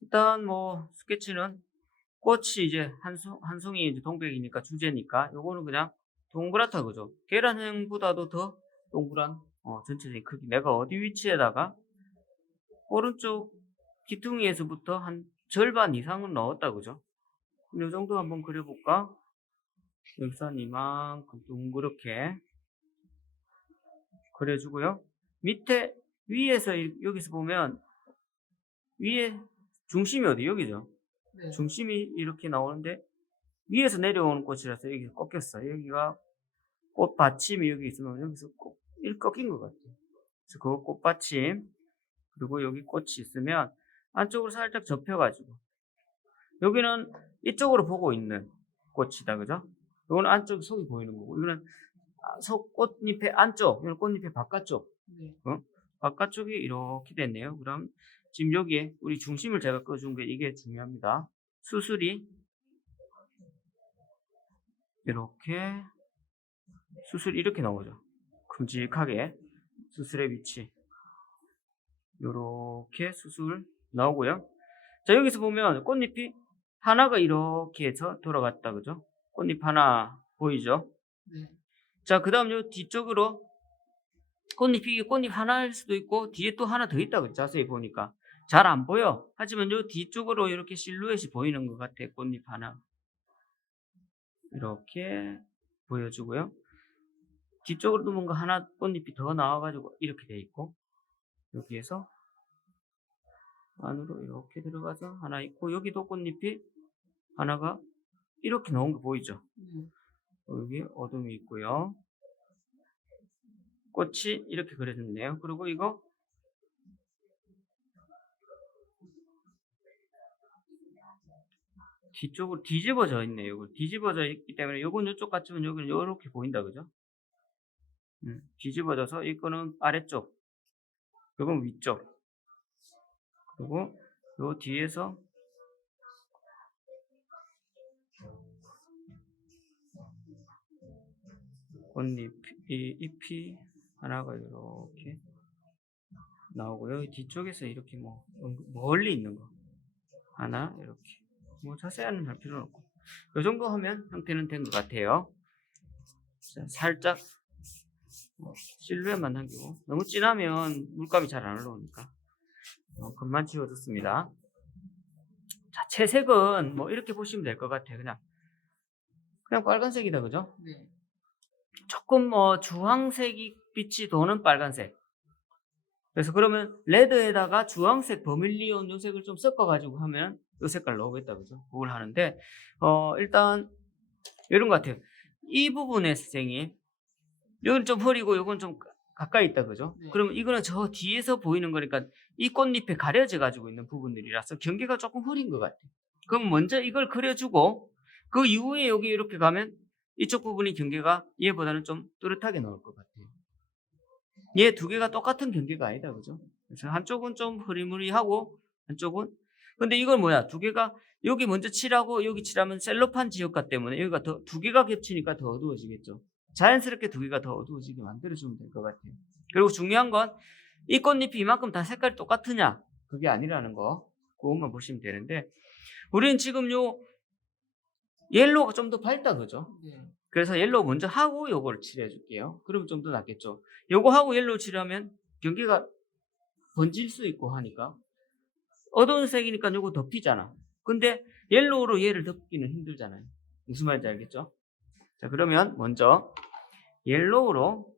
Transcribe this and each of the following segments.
일단 뭐 스케치는 꽃이 이제 한 송이 이제 동백이니까 주제니까 요거는 그냥 동그랗다 그죠? 계란형보다도 더 동그란 전체적인 크기. 내가 어디 위치에다가 오른쪽 귀퉁이에서부터 한 절반 이상은 넣었다 그죠? 요 정도 한번 그려볼까? 여기서 한 이만큼 둥그렇게 그려주고요. 밑에 위에서 여기서 보면 위에 중심이 어디 여기죠? 네. 중심이 이렇게 나오는데 위에서 내려오는 꽃이라서 여기 꺾였어. 여기가 꽃 받침이 여기 있으면 여기서 꼭 꺾인 것 같아요. 그래서 그 꽃받침 그리고 여기 꽃이 있으면 안쪽으로 살짝 접혀가지고 여기는 이쪽으로 보고 있는 꽃이다 그죠? 이거는 안쪽 속이 보이는 거고 이거는 속 꽃잎의 안쪽, 이건 꽃잎의 바깥쪽, 네. 바깥쪽이 이렇게 됐네요. 그럼 지금 여기에 우리 중심을 제가 꺼준 게 이게 중요합니다. 수술이 이렇게 수술이 나오죠. 큼직하게 수술의 위치 이렇게 수술 나오고요. 자 여기서 보면 꽃잎이 하나가 이렇게 해서 돌아갔다 그죠? 꽃잎 하나 보이죠? 네. 자 그다음 요 뒤쪽으로 꽃잎 하나일 수도 있고 뒤에 또 하나 더 있다 그죠? 자세히 보니까 잘 안 보여. 하지만 요 뒤쪽으로 이렇게 실루엣이 보이는 것 같아. 꽃잎 하나 이렇게 보여주고요. 뒤쪽으로도 뭔가 하나 꽃잎이 더 나와가지고 이렇게 돼 있고 여기에서 안으로 이렇게 들어가서 하나 있고 여기도 꽃잎이 하나가 이렇게 나온 거 보이죠? 여기 어둠이 있고요. 꽃이 이렇게 그려졌네요. 그리고 이거 뒤쪽으로 뒤집어져 있네요. 이거 뒤집어져 있기 때문에 요건 이쪽 같지만 여기는 이렇게 보인다 그죠? 뒤집어져서 이거는 아래쪽, 이건 위쪽. 그리고 요 뒤에서 잎이 하나가 이렇게 나오고요. 뒤쪽에서 이렇게 뭐 멀리 있는 거 하나 이렇게 뭐 자세히는 할 필요는 없고 이 정도 하면 형태는 된 것 같아요. 자, 살짝 실루엣만 남기고 너무 진하면 물감이 잘 안 올라오니까 금만 지워줬습니다. 자, 채색은 뭐 이렇게 보시면 될 것 같아요. 그냥 빨간색이다 그죠? 네. 조금 주황색이 빛이 도는 빨간색. 그래서 그러면 레드에다가 주황색 버밀리온 요 색을 좀 섞어가지고 하면 요 색깔 나오겠다 그죠? 그걸 하는데 일단 이런 것 같아요. 이 부분의 선생님 여기는 좀 흐리고 요건 좀 가까이 있다 그죠? 네. 그러면 이거는 저 뒤에서 보이는 거니까 이 꽃잎에 가려져 가지고 있는 부분들이라서 경계가 조금 흐린 것 같아요. 그럼 먼저 이걸 그려주고 그 이후에 여기 이렇게 가면 이쪽 부분이 경계가 얘보다는 좀 뚜렷하게 나올 것 같아요. 얘 두 개가 똑같은 경계가 아니다 그죠? 그래서 한쪽은 좀 흐리무리하고 한쪽은 근데 이건 뭐야? 두 개가 여기 먼저 칠하고 여기 칠하면 셀로판 지역화 때문에 여기가 더 두 개가 겹치니까 더 어두워지겠죠. 자연스럽게 두 개가 더 어두워지게 만들어주면 될 것 같아요. 그리고 중요한 건 이 꽃잎이 이만큼 다 색깔이 똑같으냐? 그게 아니라는 거. 그것만 보시면 되는데 우리는 지금 요 옐로우가 좀 더 밝다 그죠? 네. 그래서 옐로우 먼저 하고 요거를 칠해 줄게요. 그러면 좀 더 낫겠죠. 요거 하고 옐로우 칠하면 경계가 번질 수 있고 하니까 어두운 색이니까 요거 덮이잖아. 근데 옐로우로 얘를 덮기는 힘들잖아요. 무슨 말인지 알겠죠? 자 그러면 먼저 옐로우로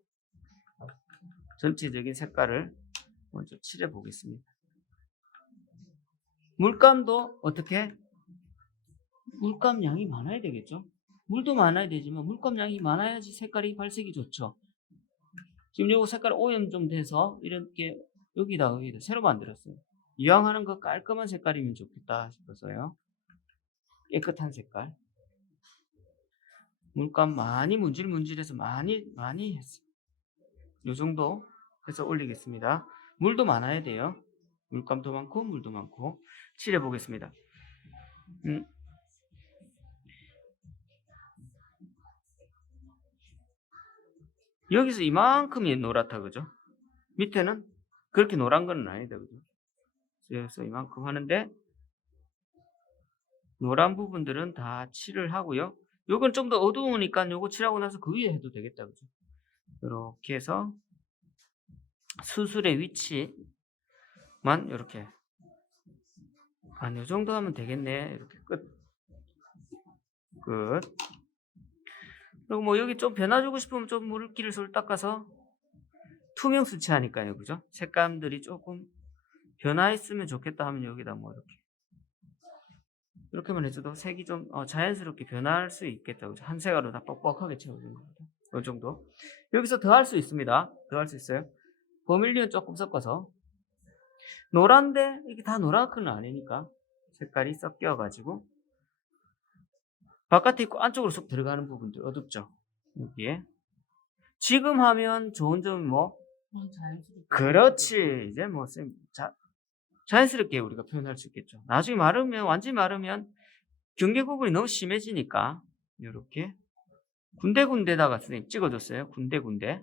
전체적인 색깔을 먼저 칠해 보겠습니다. 물감도 어떻게? 물감 양이 많아야 되겠죠? 물도 많아야 되지만 물감 양이 많아야지 색깔이 발색이 좋죠. 지금 요거 색깔 오염 좀 돼서 이렇게 여기다 새로 만들었어요. 이왕 하는 거 깔끔한 색깔이면 좋겠다 싶어서요. 깨끗한 색깔. 물감 많이 문질문질해서 많이 했어요. 요 정도 해서 올리겠습니다. 물도 많아야 돼요. 물감도 많고 물도 많고 칠해 보겠습니다. 여기서 이만큼이 노랗다 그죠? 밑에는 그렇게 노란 건 아니다 그죠? 그래서 이만큼 하는데 노란 부분들은 다 칠을 하고요. 요건 좀 더 어두우니까 요거 칠하고 나서 그 위에 해도 되겠다. 그죠? 이렇게 해서 수술의 위치만 이렇게 한 요 정도 하면 되겠네. 이렇게 끝. 그리고 뭐 여기 좀 변화 주고 싶으면 좀 물기를 솔 닦아서 투명 수치하니까요. 그죠? 색감들이 조금 변화했으면 좋겠다 하면 여기다 뭐 이렇게만 해줘도 색이 좀 자연스럽게 변할 수 있겠다. 그죠? 한 색깔로 다 뻑뻑하게 채워주는 겁니다. 이 정도. 여기서 더 할 수 있습니다. 더 할 수 있어요. 버밀리온 조금 섞어서 노란데 이게 다 노랗게는 아니니까 색깔이 섞여가지고 바깥에 있고 안쪽으로 쏙 들어가는 부분들 어둡죠. 여기에 지금 하면 좋은 점이 뭐? 자연스럽게. 그렇지. 이제 뭐 자연스럽게 우리가 표현할 수 있겠죠. 나중에 마르면 완전히 마르면 경계 구분이 너무 심해지니까 이렇게 군데군데다가 선생님 찍어줬어요. 군데군데.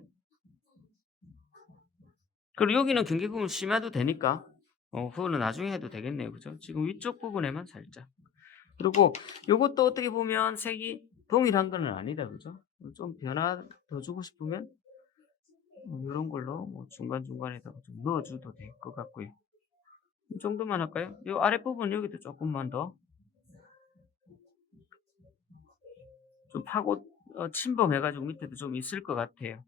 그리고 여기는 경계 구분 심해도 되니까 그거는 나중에 해도 되겠네요. 그죠? 지금 위쪽 부분에만 살짝. 그리고 이것도 어떻게 보면 색이 동일한 건 아니다. 그죠? 좀 변화 더 주고 싶으면 이런 걸로 뭐 중간중간에다가 좀 넣어줘도 될 것 같고요. 이 정도만 할까요? 이 아랫부분 여기도 조금만 더 좀 파고 침범해가지고 밑에도 좀 있을 것 같아요.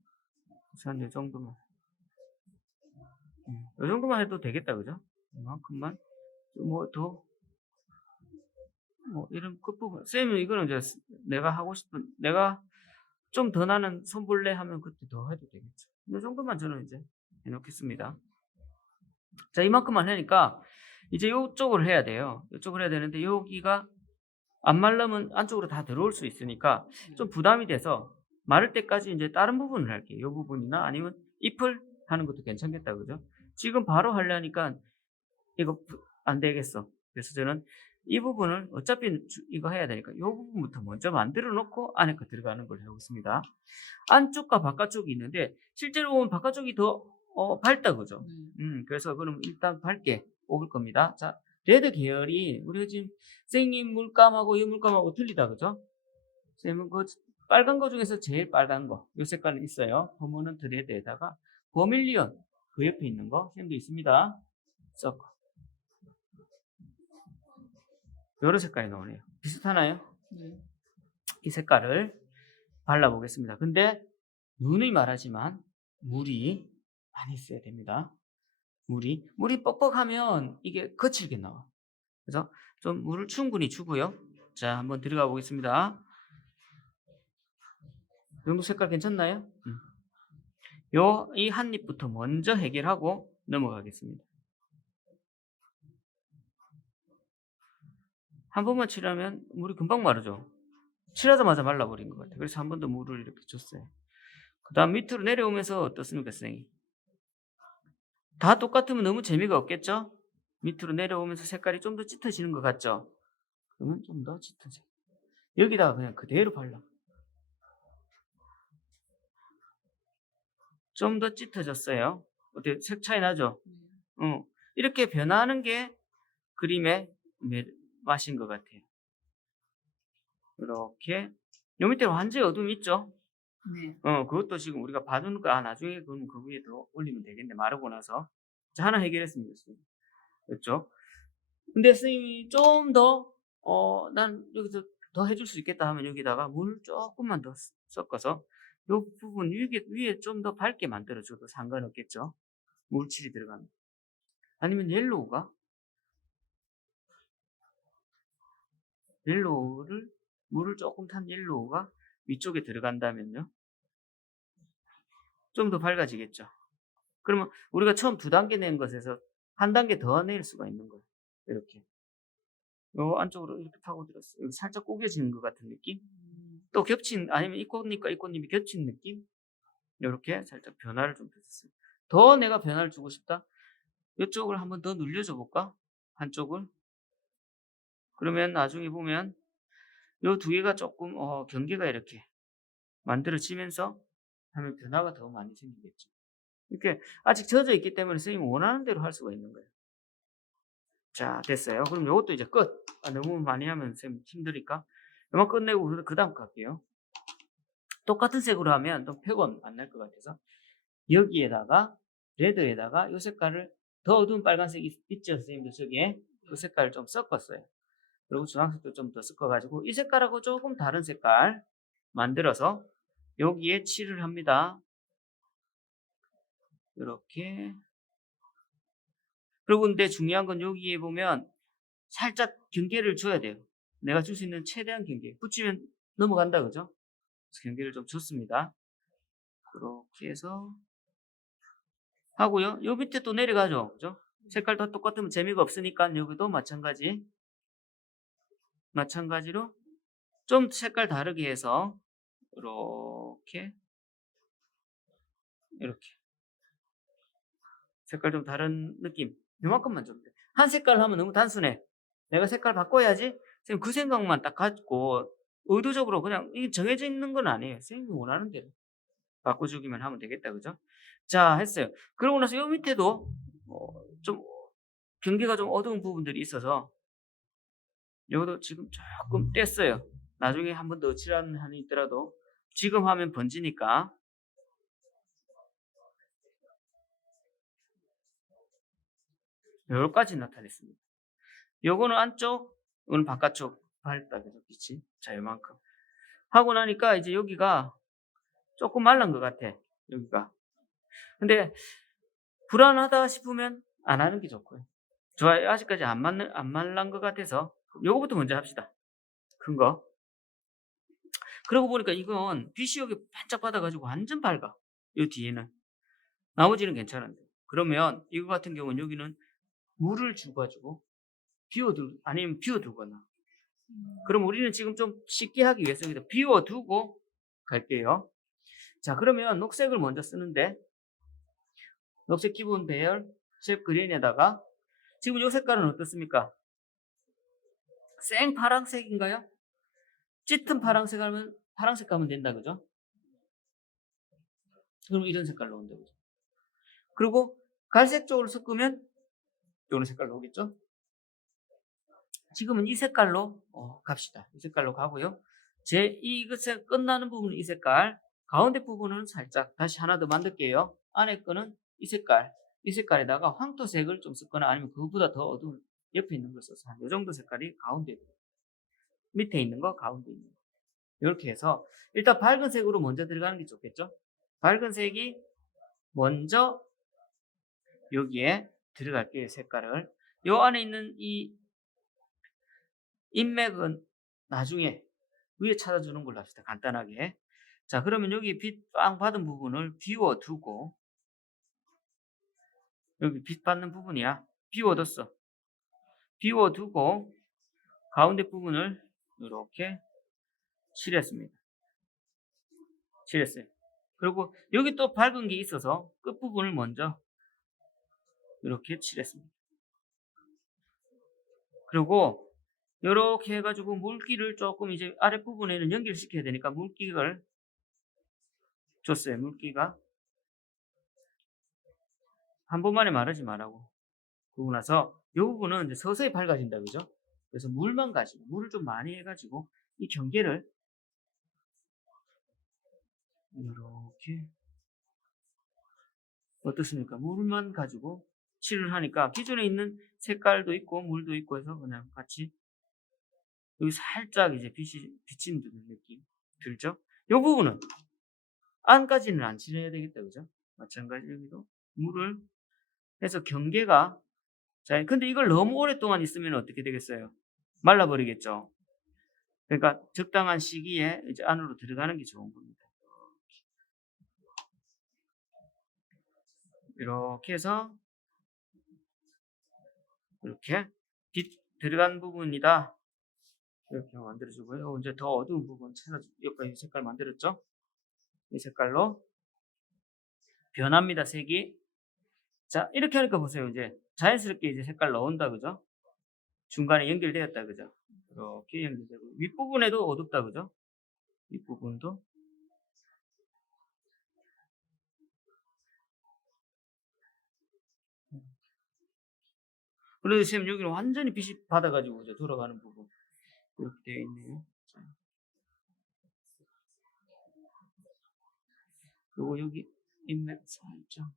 그래서 한 이 정도만. 이 정도만 해도 되겠다. 그죠? 이만큼만. 뭐 더, 뭐 이런 끝부분. 쌤은 이거는 이제 내가 하고 싶은, 내가 좀 더 나는 손볼래 하면 그때 더 해도 되겠죠. 이 정도만 저는 이제 해놓겠습니다. 자, 이만큼만 하니까 이제 이쪽을 해야 돼요. 이쪽을 해야 되는데 여기가 안 말르면 안쪽으로 다 들어올 수 있으니까 좀 부담이 돼서 마를 때까지 이제 다른 부분을 할게요. 이 부분이나 아니면 잎을 하는 것도 괜찮겠다. 그죠? 지금 바로 하려니까 이거 안 되겠어. 그래서 저는 이 부분을 어차피 이거 해야 되니까 이 부분부터 먼저 만들어 놓고 안에 거 들어가는 걸 해보겠습니다. 안쪽과 바깥쪽이 있는데 실제로 보면 바깥쪽이 더 밝다. 그죠? 그래서 그럼 일단 밝게 뽑을 겁니다. 자, 레드 계열이 우리가 지금 선생님 물감하고 이 물감하고 틀리다. 그죠? 선생님은 그 빨간 거 중에서 제일 빨간 거, 이 색깔은 있어요. 퍼머넌트 레드에다가 버밀리온 그 옆에 있는 거 선생님도 있습니다. 섞어. 여러 색깔이 나오네요. 비슷하나요? 네. 이 색깔을 발라보겠습니다. 근데 누누이 말하지만 물이 많이 있어야 됩니다. 물이 뻑뻑하면 이게 거칠게 나와. 그래서 좀 물을 충분히 주고요. 자, 한번 들어가 보겠습니다. 이 정도 색깔 괜찮나요? 이 한 입부터 먼저 해결하고 넘어가겠습니다. 한 번만 칠하면 물이 금방 마르죠. 칠하자마자 말라버린 것 같아요. 그래서 한 번 더 물을 이렇게 줬어요. 그 다음 밑으로 내려오면서 어떻습니까, 선생님? 다 똑같으면 너무 재미가 없겠죠? 밑으로 내려오면서 색깔이 좀 더 짙어지는 것 같죠? 그러면 좀 더 짙어져. 여기다가 그냥 그대로 발라. 좀 더 짙어졌어요. 어때요? 색 차이 나죠? 이렇게 변하는 게 그림의 맛인 것 같아요. 이렇게 요 밑에 완전히 어둠이 있죠? 네. 그것도 지금 우리가 봐두는 거 나중에 그럼 그 위에 더 올리면 되겠네. 마르고 나서. 자, 하나 해결했습니다. 그렇죠? 근데 선생님이 좀 더 난 여기서 더 해줄 수 있겠다 하면 여기다가 물 조금만 더 섞어서 요 부분 위에 좀 더 밝게 만들어줘도 상관없겠죠. 물칠이 들어가면. 아니면 물을 조금 탄 옐로우가 위쪽에 들어간다면요. 좀 더 밝아지겠죠. 그러면 우리가 처음 2단계 낸 것에서 한 단계 더 낼 수가 있는 거예요. 이렇게. 요 안쪽으로 이렇게 파고들었어요. 여기 살짝 구겨지는 것 같은 느낌? 또 아니면 이 꽃잎과 이 꽃잎이 겹친 느낌? 이렇게 살짝 변화를 좀 줬어요. 더 내가 변화를 주고 싶다? 이쪽을 한번 더 눌려줘 볼까? 한쪽을. 그러면 나중에 보면 요 두 개가 조금 경계가 이렇게 만들어지면서 하면 변화가 더 많이 생기겠죠. 이렇게 아직 젖어 있기 때문에 선생님이 원하는 대로 할 수가 있는 거예요. 자, 됐어요. 그럼 이것도 이제 끝. 너무 많이 하면 쌤 힘드니까 이만 끝내고 그 다음 갈게요. 똑같은 색으로 하면 좀 표가 안 날 것 같아서 여기에다가 레드에다가 이 색깔을 더 어두운 빨간색이 있죠, 선생님들 저기에 그 색깔을 좀 섞었어요. 그리고 주황색도 좀 더 섞어가지고 이 색깔하고 조금 다른 색깔 만들어서 여기에 칠을 합니다. 이렇게. 그리고 근데 중요한 건 여기에 보면 살짝 경계를 줘야 돼요. 내가 줄 수 있는 최대한 경계. 붙이면 넘어간다, 그죠? 그래서 경계를 좀 줬습니다. 그렇게 해서 하고요. 요 밑에 또 내려가죠, 그죠? 색깔 다 똑같으면 재미가 없으니까 여기도 마찬가지로 좀 색깔 다르게 해서 이렇게 색깔 좀 다른 느낌 요만큼만 좀 돼. 한 색깔 하면 너무 단순해. 내가 색깔 바꿔야지. 선생님 그 생각만 딱 가지고 의도적으로 그냥 이 정해져 있는 건 아니에요. 선생님이 원하는 대로 바꿔주기만 하면 되겠다, 그죠? 자, 했어요. 그러고 나서 요 밑에도 좀 경계가 좀 어두운 부분들이 있어서 여기도 지금 조금 뗐어요. 나중에 한 번 더 칠하는 한이 있더라도 지금 하면 번지니까 여기까지 나타냈습니다. 요거는 안쪽, 이거는 바깥쪽 밝다, 그죠? 빛이. 자, 요만큼. 하고 나니까 이제 여기가 조금 말란 것 같아. 여기가. 근데 불안하다 싶으면 안 하는 게 좋고요. 좋아요. 아직까지 안 말란 것 같아서 요거부터 먼저 합시다. 큰 거. 그러고 보니까 이건 빛이 여기 반짝 받아가지고 완전 밝아. 요 뒤에는. 나머지는 괜찮은데. 그러면 이거 같은 경우는 여기는 물을 주가지고 아니면 비워두거나. 그럼 우리는 지금 좀 쉽게 하기 위해서 여기다 비워두고 갈게요. 자, 그러면 녹색을 먼저 쓰는데 녹색 기본 배열 쉐프 그린에다가 지금 이 색깔은 어떻습니까? 생 파란색인가요? 짙은 파란색 하면 파란색 가면 된다, 그죠? 그럼 이런 색깔로 온다, 그죠? 그리고 갈색 쪽으로 섞으면 이런 색깔로 오겠죠? 지금은 이 색깔로 갑시다. 이 색깔로 가고요. 이것에 끝나는 부분은 이 색깔, 가운데 부분은 살짝 다시 하나 더 만들게요. 안에 거는 이 색깔에다가 황토색을 좀 쓰거나 아니면 그거보다 더 어두운 옆에 있는 걸 써서 이 정도 색깔이 가운데, 밑에 있는 거, 가운데 있는 거. 이렇게 해서 일단 밝은 색으로 먼저 들어가는 게 좋겠죠? 밝은 색이 먼저 여기에 들어갈게요, 색깔을. 요 안에 있는 이 인맥은 나중에 위에 찾아주는 걸로 합시다. 간단하게. 자, 그러면 여기 빛 빵 받은 부분을 비워두고 여기 빛 받는 부분이야. 비워뒀어. 비워두고 가운데 부분을 이렇게 칠했습니다. 칠했어요. 그리고 여기 또 밝은 게 있어서 끝부분을 먼저 이렇게 칠했습니다. 그리고 이렇게 해가지고 물기를 조금 이제 아랫부분에는 연결시켜야 되니까 물기를 줬어요. 물기가 한 번만에 마르지 말라고. 그러고 나서 이 부분은 이제 서서히 밝아진다, 그죠? 그래서 물을 좀 많이 해가지고 이 경계를 이렇게 어떻습니까? 물만 가지고 칠을 하니까 기존에 있는 색깔도 있고 물도 있고 해서 그냥 같이 여기 살짝 이제 비친 느낌 들죠? 이 부분은 안까지는 안 칠해야 되겠다, 그죠? 마찬가지 여기도 물을 해서 경계가 자, 근데 이걸 너무 오랫동안 있으면 어떻게 되겠어요? 말라버리겠죠. 그러니까 적당한 시기에 이제 안으로 들어가는 게 좋은 겁니다. 이렇게 해서 이렇게 빛 들어간 부분이다. 이렇게 만들어주고요. 이제 더 어두운 부분 여기까지 색깔 만들었죠? 이 색깔로 변합니다. 색이. 자, 이렇게 하니까 보세요. 이제 자연스럽게 이제 색깔 넣은다, 그죠? 중간에 연결되었다, 그죠? 이렇게 연결되고 윗부분에도 어둡다, 그죠? 윗부분도 그런데 쌤 여기는 완전히 빛이 받아가지고 이제 돌아가는 부분 이렇게 되어 있네요. 자. 그리고 여기 인맥 살짝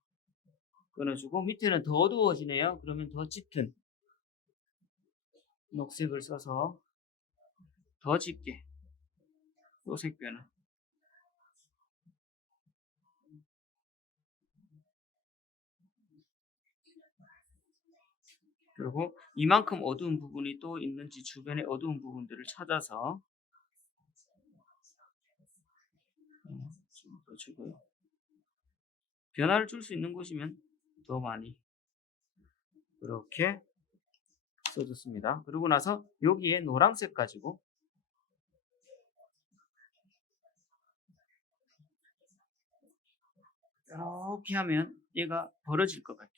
끊어주고 밑에는 더 어두워지네요. 그러면 더 짙은 녹색을 써서 더 짙게 요색 변화. 그리고 이만큼 어두운 부분이 또 있는지 주변의 어두운 부분들을 찾아서 좀 더 주고요. 변화를 줄 수 있는 곳이면 더 많이 이렇게 써줬습니다. 그러고 나서 여기에 노란색 가지고 이렇게 하면 얘가 벌어질 것 같아요.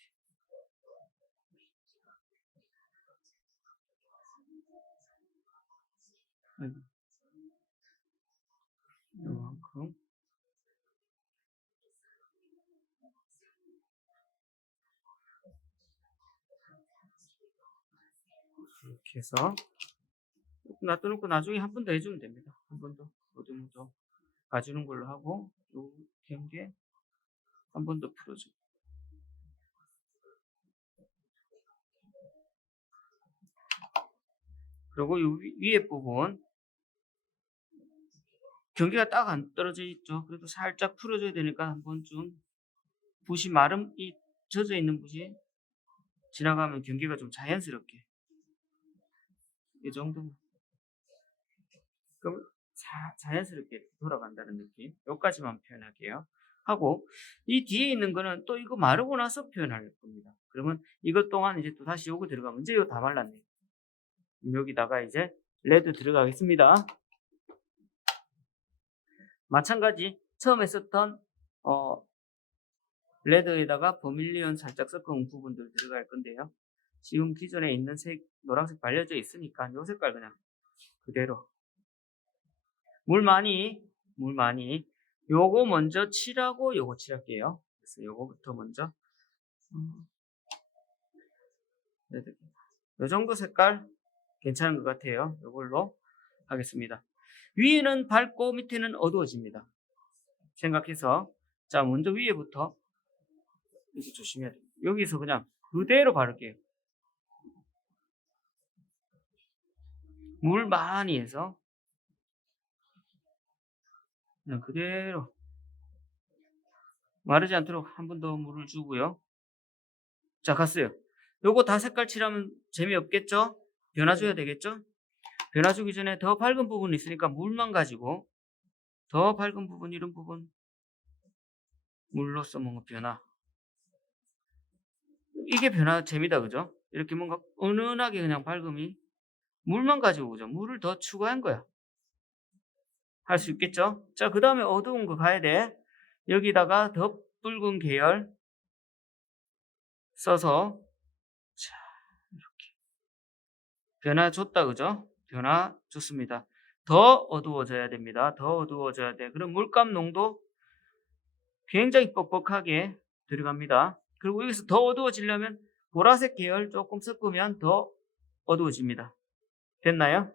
이만큼 이렇게 해서 놔둬놓고 나중에 한 번 더 해주면 됩니다. 한 번 더 어둠 더 가주는 걸로 하고 요 경계 한 번 더 풀어주고 그리고 요 위에 부분 경계가 딱 안 떨어져 있죠. 그래도 살짝 풀어줘야 되니까 한 번쯤 붓이 마름 이 젖어 있는 붓이 지나가면 경계가 좀 자연스럽게 이 정도면 그럼 자연스럽게 돌아간다는 느낌. 여기까지만 표현할게요. 하고 이 뒤에 있는 거는 또 이거 마르고 나서 표현할 겁니다. 그러면 이것 동안 이제 또 다시 요거 들어가면 이제 이거 다 말랐네요. 여기다가 이제 레드 들어가겠습니다. 마찬가지 처음에 썼던 레드에다가 버밀리온 살짝 섞은 부분들 들어갈 건데요. 지금 기존에 있는 색 노란색 발려져 있으니까 요 색깔 그냥 그대로 물 많이 요거 먼저 칠하고 요거 칠할게요. 그래서 요거부터 먼저 요 정도 색깔 괜찮은 것 같아요. 요걸로 하겠습니다. 위에는 밝고 밑에는 어두워집니다. 생각해서 자 먼저 위에부터 이렇게 조심해야 돼요. 여기서 그냥 그대로 바를게요. 물 많이 해서 그냥 그대로 마르지 않도록 한 번 더 물을 주고요. 자 갔어요. 요거 다 색깔 칠하면 재미없겠죠? 변화 줘야 되겠죠? 변화 주기 전에 더 밝은 부분이 있으니까 물만 가지고 더 밝은 부분 이런 부분 물로써 뭔가 변화 이게 변화 재미다 그죠? 이렇게 뭔가 은은하게 그냥 밝음이 물만 가지고 그죠? 물을 더 추가한 거야. 할 수 있겠죠? 자, 그 다음에 어두운 거 가야 돼. 여기다가 더 붉은 계열 써서 자, 이렇게 변화 줬다 그죠? 변화 줬습니다. 더 어두워져야 됩니다. 더 어두워져야 돼. 그럼 물감 농도 굉장히 뻑뻑하게 들어갑니다. 그리고 여기서 더 어두워지려면 보라색 계열 조금 섞으면 더 어두워집니다. 됐나요?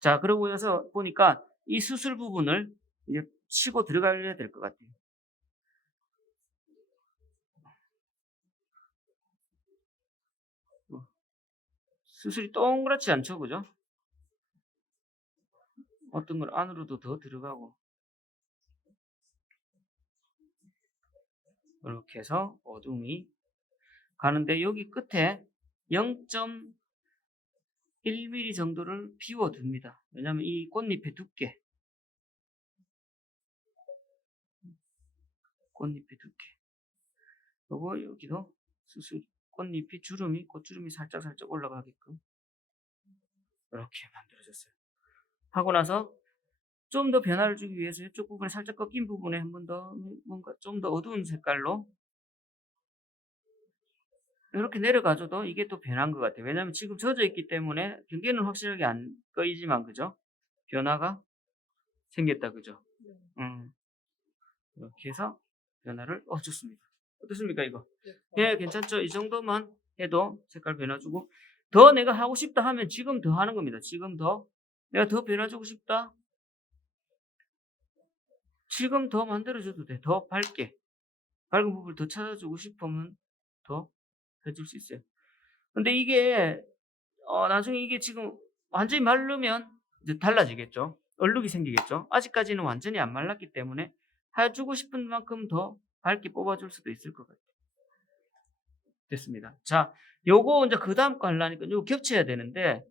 자, 그러고 나서 보니까 이 수술 부분을 이제 치고 들어가야 될 것 같아요. 수술이 동그랗지 않죠, 그죠? 어떤 걸 안으로도 더 들어가고 이렇게 해서 어둠이 가는데 여기 끝에 0.1mm 정도를 비워둡니다. 왜냐하면 이 꽃잎의 두께 요거 여기도 수술 꽃잎이 꽃주름이 살짝 올라가게끔 이렇게 만들어졌어요. 하고 나서 좀 더 변화를 주기 위해서 이쪽 부분에 살짝 꺾인 부분에 한 번 더 뭔가 좀 더 어두운 색깔로 이렇게 내려가줘도 이게 또 변한 것 같아요. 왜냐하면 지금 젖어 있기 때문에 경계는 확실하게 안 꺼이지만 그죠? 변화가 생겼다 그죠? 이렇게 해서 변화를 좋습니다. 어떻습니까 이거? 예, 괜찮죠? 이 정도만 해도 색깔 변화 주고, 더 내가 하고 싶다 하면 지금 더 하는 겁니다. 지금 더 내가 더 변화 주고 싶다, 지금 더 만들어줘도 돼. 더 밝게 밝은 부분을 더 찾아주고 싶으면 더 해줄 수 있어요. 근데 이게 나중에 이게 지금 완전히 마르면 이제 달라지겠죠. 얼룩이 생기겠죠. 아직까지는 완전히 안 말랐기 때문에 해주고 싶은 만큼 더 밝게 뽑아줄 수도 있을 것 같아요. 됐습니다. 자, 요거 이제 그 다음 거 하려니까 요거 겹쳐야 되는데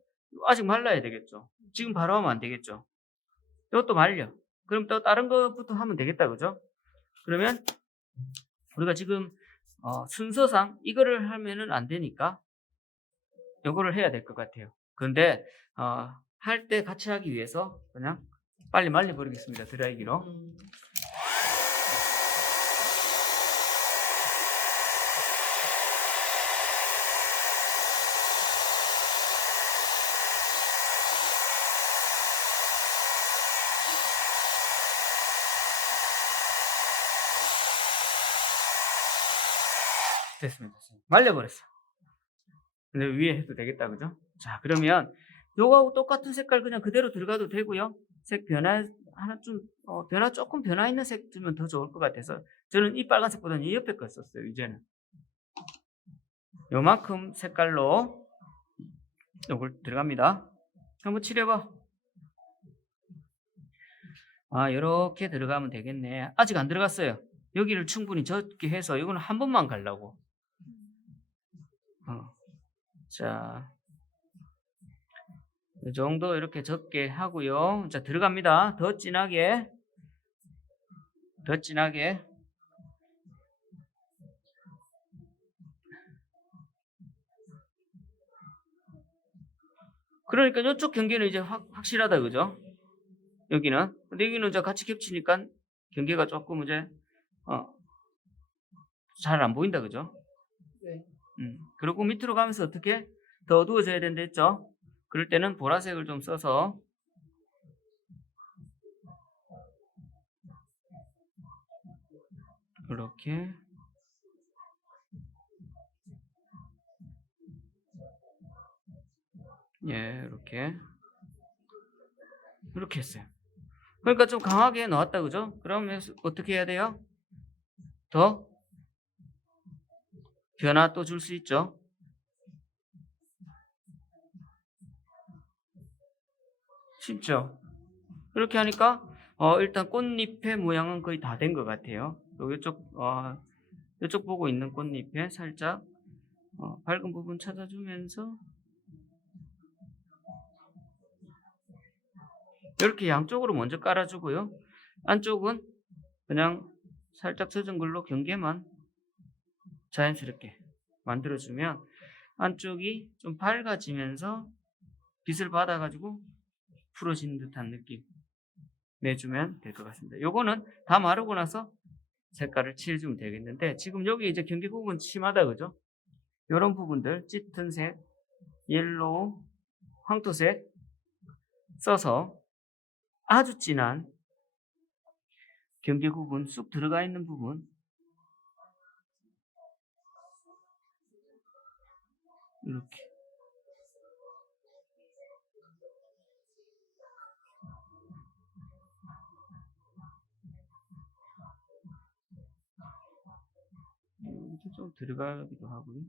아직 말라야 되겠죠. 지금 바로 하면 안 되겠죠. 이것도 말려. 그럼 또 다른 거부터 하면 되겠다, 그죠? 그러면 우리가 지금 순서상 이거를 하면은 안 되니까 요거를 해야 될 것 같아요. 그런데 할 때 같이 하기 위해서 그냥 빨리 말려버리겠습니다. 드라이기로. 됐습니다. 말려버렸어. 근데 위에 해도 되겠다, 그죠? 자, 그러면 요거하고 똑같은 색깔 그냥 그대로 들어가도 되고요. 색 변화 하나 좀 조금 변화 있는 색 주면 더 좋을 것 같아서 저는 이 빨간색보다는 이 옆에 거 썼어요. 이제는 요만큼 색깔로 요걸 들어갑니다. 한번 칠해봐. 요렇게 들어가면 되겠네. 아직 안 들어갔어요. 여기를 충분히 적게 해서 이거는 한 번만 가려고. 자, 이 정도 이렇게 적게 하고요. 자, 들어갑니다. 더 진하게. 그러니까 이쪽 경계는 이제 확실하다, 그죠? 여기는. 근데 여기는 이제 같이 겹치니까 경계가 조금 이제 잘 안 보인다, 그죠? 네. 그리고 밑으로 가면서 어떻게 더 어두워져야 된다 했죠? 그럴 때는 보라색을 좀 써서 이렇게 이렇게 했어요. 그러니까 좀 강하게 나왔다, 그죠? 그러면 어떻게 해야 돼요? 더 변화 또 줄 수 있죠? 쉽죠? 이렇게 하니까 일단 꽃잎의 모양은 거의 다 된 것 같아요. 이쪽 보고 있는 꽃잎에 살짝 밝은 부분 찾아주면서 이렇게 양쪽으로 먼저 깔아주고요. 안쪽은 그냥 살짝 젖은 걸로 경계만 자연스럽게 만들어주면 안쪽이 좀 밝아지면서 빛을 받아가지고 풀어지는 듯한 느낌 내주면 될 것 같습니다. 요거는 다 마르고 나서 색깔을 칠해주면 되겠는데 지금 여기 이제 경계 부분 심하다, 그죠? 요런 부분들 짙은 색, 옐로우, 황토색 써서 아주 진한 경계 부분 쑥 들어가 있는 부분 이렇게 이렇게 좀 들어가기도 하고요.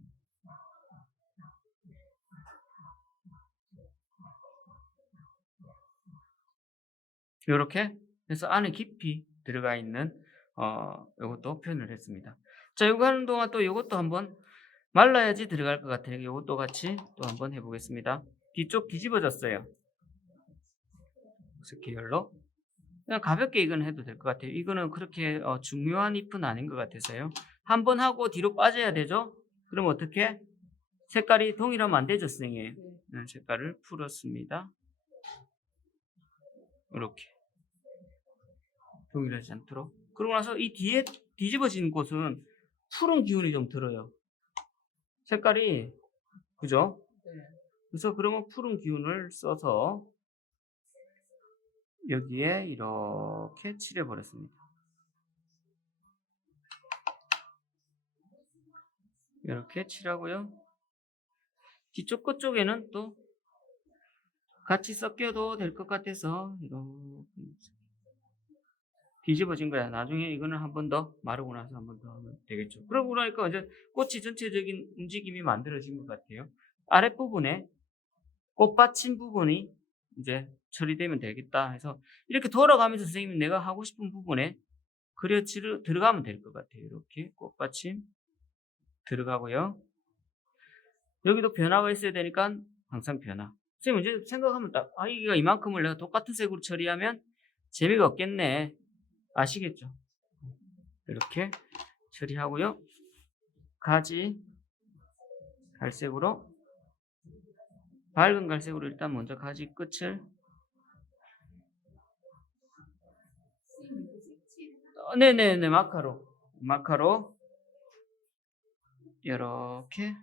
이렇게 해서 안에 깊이 들어가 있는 이것도 표현을 했습니다. 자, 이거 하는 동안 또 이것도 한번 말라야지 들어갈 것 같아요. 이것도 같이 또 한번 해보겠습니다. 뒤쪽 뒤집어졌어요. 무슨 계열로? 그냥 가볍게 이건 해도 될 것 같아요. 이거는 그렇게 중요한 잎은 아닌 것 같아서요. 한번 하고 뒤로 빠져야 되죠? 그럼 어떻게? 색깔이 동일하면 안 되죠, 선생님. 색깔을 풀었습니다. 이렇게 동일하지 않도록. 그러고 나서 이 뒤에 뒤집어진 곳은 푸른 기운이 좀 들어요. 색깔이, 그죠? 그래서 그러면 푸른 기운을 써서 여기에 이렇게 칠해버렸습니다. 이렇게 칠하고요. 뒤쪽 것 쪽에는 또 같이 섞여도 될 것 같아서 이렇게 뒤집어진 거야. 나중에 이거는 한 번 더 마르고 나서 한 번 더 하면 되겠죠. 그러고 나니까 이제 꽃이 전체적인 움직임이 만들어진 것 같아요. 아랫부분에 꽃받침 부분이 이제 처리되면 되겠다 해서 이렇게 돌아가면서 선생님이 내가 하고 싶은 부분에 들어가면 될 것 같아요. 이렇게 꽃받침 들어가고요. 여기도 변화가 있어야 되니까 항상 변화. 선생님 이제 생각하면 딱, 이게 이만큼을 내가 똑같은 색으로 처리하면 재미가 없겠네. 아시겠죠? 이렇게 처리하고요. 가지 갈색으로, 밝은 갈색으로 일단 먼저 가지 끝을 네네네, 마카로 이렇게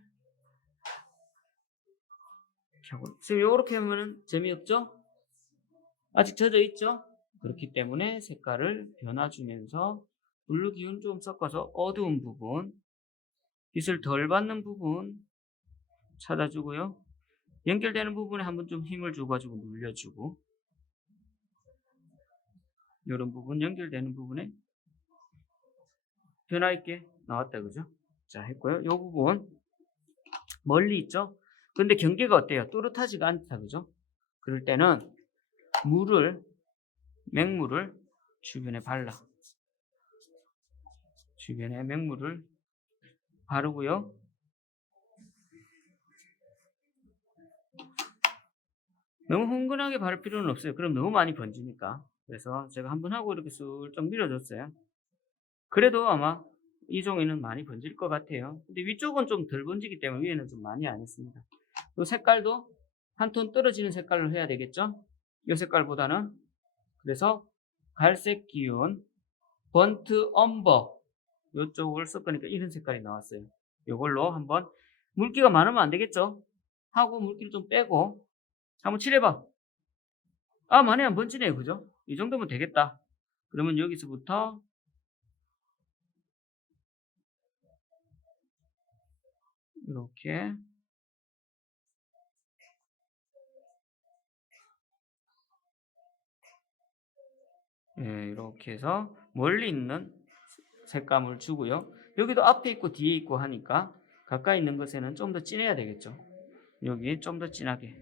켜고. 선생님 이렇게 하면은 재미없죠? 아직 젖어 있죠? 그렇기 때문에 색깔을 변화 주면서 블루 기운 좀 섞어서 어두운 부분, 빛을 덜 받는 부분 찾아주고요. 연결되는 부분에 한번 좀 힘을 줘가지고 눌려주고, 이런 부분 연결되는 부분에 변화 있게 나왔다, 그죠? 자, 했고요. 이 부분 멀리 있죠? 근데 경계가 어때요? 또렷하지가 않다, 그죠? 그럴 때는 맹물을 주변에 발라. 주변에 맹물을 바르고요. 너무 흥건하게 바를 필요는 없어요. 그럼 너무 많이 번지니까. 그래서 제가 한번 하고 이렇게 슬쩍 밀어줬어요. 그래도 아마 이 종이는 많이 번질 것 같아요. 근데 위쪽은 좀 덜 번지기 때문에 위에는 좀 많이 안 했습니다. 이 색깔도 한 톤 떨어지는 색깔로 해야 되겠죠? 이 색깔보다는. 그래서 갈색 기운, 번트 엄버 이쪽을 섞으니까 이런 색깔이 나왔어요. 이걸로 한번, 물기가 많으면 안 되겠죠? 하고 물기를 좀 빼고 한번 칠해봐. 많이 안 번지네요, 그죠? 이 정도면 되겠다. 그러면 여기서부터 이렇게 이렇게 해서 멀리 있는 색감을 주고요. 여기도 앞에 있고 뒤에 있고 하니까 가까이 있는 것에는 좀 더 진해야 되겠죠. 여기 좀 더 진하게.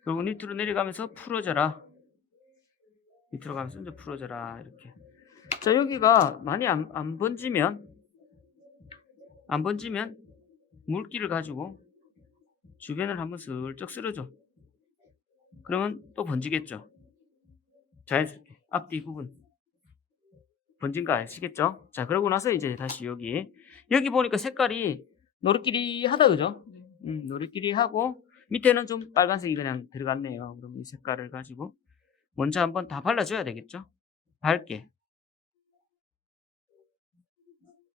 그리고 밑으로 내려가면서 풀어져라. 밑으로 가면서 이제 풀어져라. 이렇게. 자, 여기가 많이 안 번지면 물기를 가지고 주변을 한번 슬쩍 쓸어줘. 그러면 또 번지겠죠. 자연스럽게. 앞뒤 부분. 번진 거 아시겠죠? 자, 그러고 나서 이제 다시 여기 보니까 색깔이 노릇끼리하다, 그죠? 노릇끼리하고 밑에는 좀 빨간색이 그냥 들어갔네요. 그럼 이 색깔을 가지고 먼저 한번 다 발라줘야 되겠죠? 밝게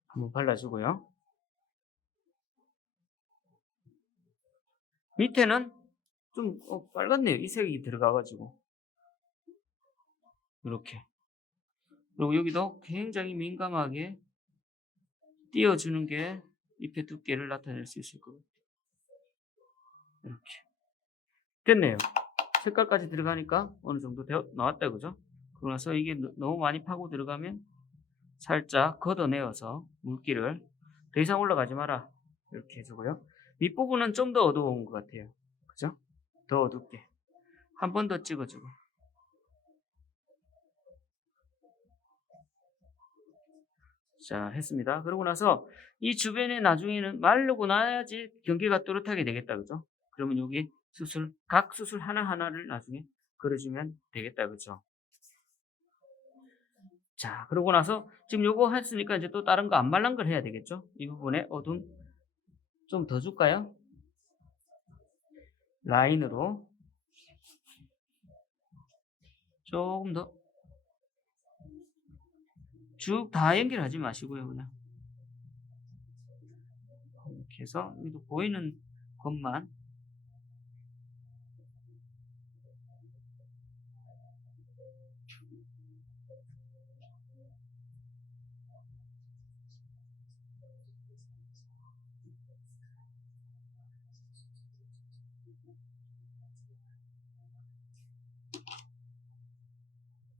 한번 발라주고요. 밑에는 좀 빨갛네요. 이 색이 들어가가지고 이렇게. 그리고 여기도 굉장히 민감하게 띄워주는 게 잎의 두께를 나타낼 수 있을 것 같아요. 이렇게 됐네요. 색깔까지 들어가니까 어느 정도 나왔다, 그죠? 그러고 나서 이게 너무 많이 파고 들어가면 살짝 걷어내어서 물기를 더 이상 올라가지 마라 이렇게 해주고요. 밑부분은 좀 더 어두운 것 같아요. 그죠? 더 어둡게 한 번 더 찍어주고. 자, 했습니다. 그러고 나서 이 주변에 나중에는 마르고 나야지 경계가 또렷하게 되겠다, 그죠? 그러면 여기 각 수술 하나하나를 나중에 그려주면 되겠다, 그죠? 자, 그러고 나서 지금 요거 했으니까 이제 또 다른 거 안 말란 걸 해야 되겠죠? 이 부분에 어둠 좀 더 줄까요? 라인으로 조금 더 쭉 다 연결하지 마시고요. 그냥 이렇게 해서 여기도 보이는 것만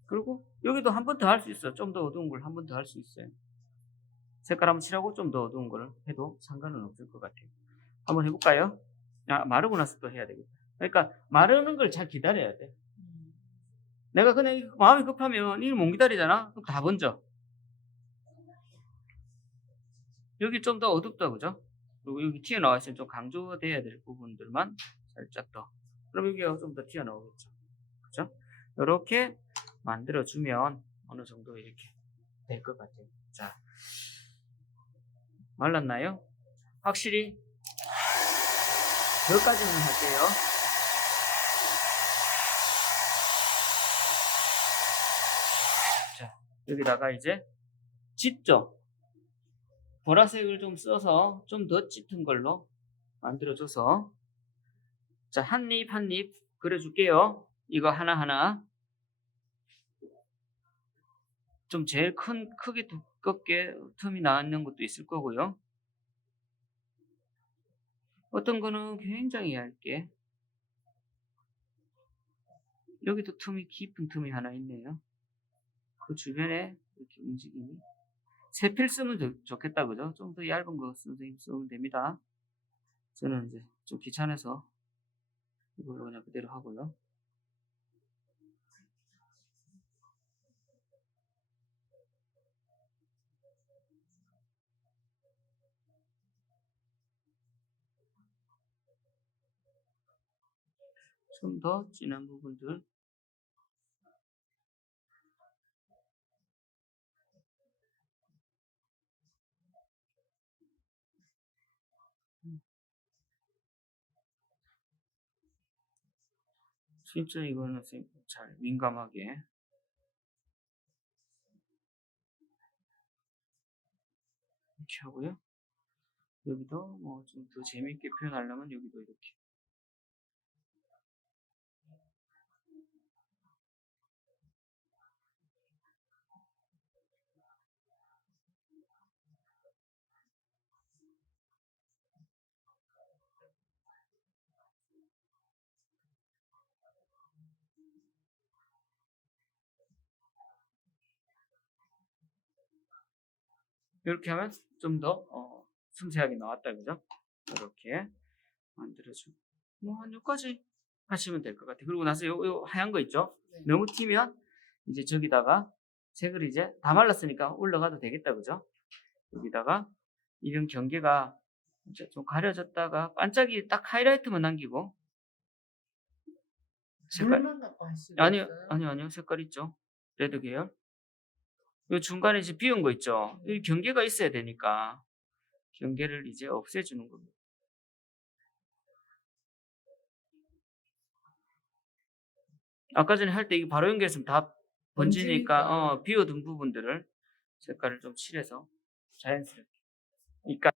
그리고 여기도 한 번 더 할 수 있어. 좀 더 어두운 걸 한 번 더 할 수 있어요. 색깔 한번 칠하고 좀 더 어두운 걸 해도 상관은 없을 것 같아요. 한번 해볼까요? 마르고 나서 또 해야 되겠다. 그러니까 마르는 걸 잘 기다려야 돼. 내가 그냥 마음이 급하면 이걸 못 기다리잖아? 그럼 다 번져. 여기 좀 더 어둡다, 그죠? 그리고 여기 튀어나와 있으면 좀 강조돼야 될 부분들만 살짝 더. 그럼 여기가 좀 더 튀어나오겠죠. 그죠? 이렇게 만들어주면 어느 정도 이렇게 될 것 같아요. 자, 말랐나요? 확실히 여기까지는 할게요. 자, 여기다가 이제 짙죠? 보라색을 좀 써서 좀 더 짙은 걸로 만들어줘서 자, 한 입 한 입 그려줄게요. 이거 하나하나 좀 제일 크게 두껍게 틈이 나 있는 것도 있을 거고요. 어떤 거는 굉장히 얇게 여기도 깊은 틈이 하나 있네요. 그 주변에 이렇게 움직임이 세 필 쓰면 좋겠다, 그죠? 좀 더 얇은 거 선생님 쓰면 됩니다. 저는 이제 좀 귀찮아서 이걸로 그냥 그대로 하고요. 좀 더 진한 부분들 진짜 이거는 선생님 잘 민감하게 이렇게 하고요. 여기도 뭐 좀 더 재밌게 표현하려면 여기도 이렇게 이렇게 하면 좀 더 섬세하게 나왔다, 그죠? 이렇게 만들어주고 뭐 한 여기까지 하시면 될 것 같아요. 그리고 나서 요 하얀 거 있죠? 네. 너무 튀면 이제 저기다가 색을 이제 다 말랐으니까 올라가도 되겠다, 그죠? 여기다가 이런 경계가 이제 좀 가려졌다가 반짝이 딱 하이라이트만 남기고 색깔 물만 갖고 할 수가 있어요? 아니요 색깔 있죠? 레드 계열. 요 중간에 이제 비운 거 있죠? 이 경계가 있어야 되니까 경계를 이제 없애주는 겁니다. 아까 전에 할 때 이게 바로 연결했으면 다 번지니까 번지니까. 비워둔 부분들을 색깔을 좀 칠해서 자연스럽게. 그러니까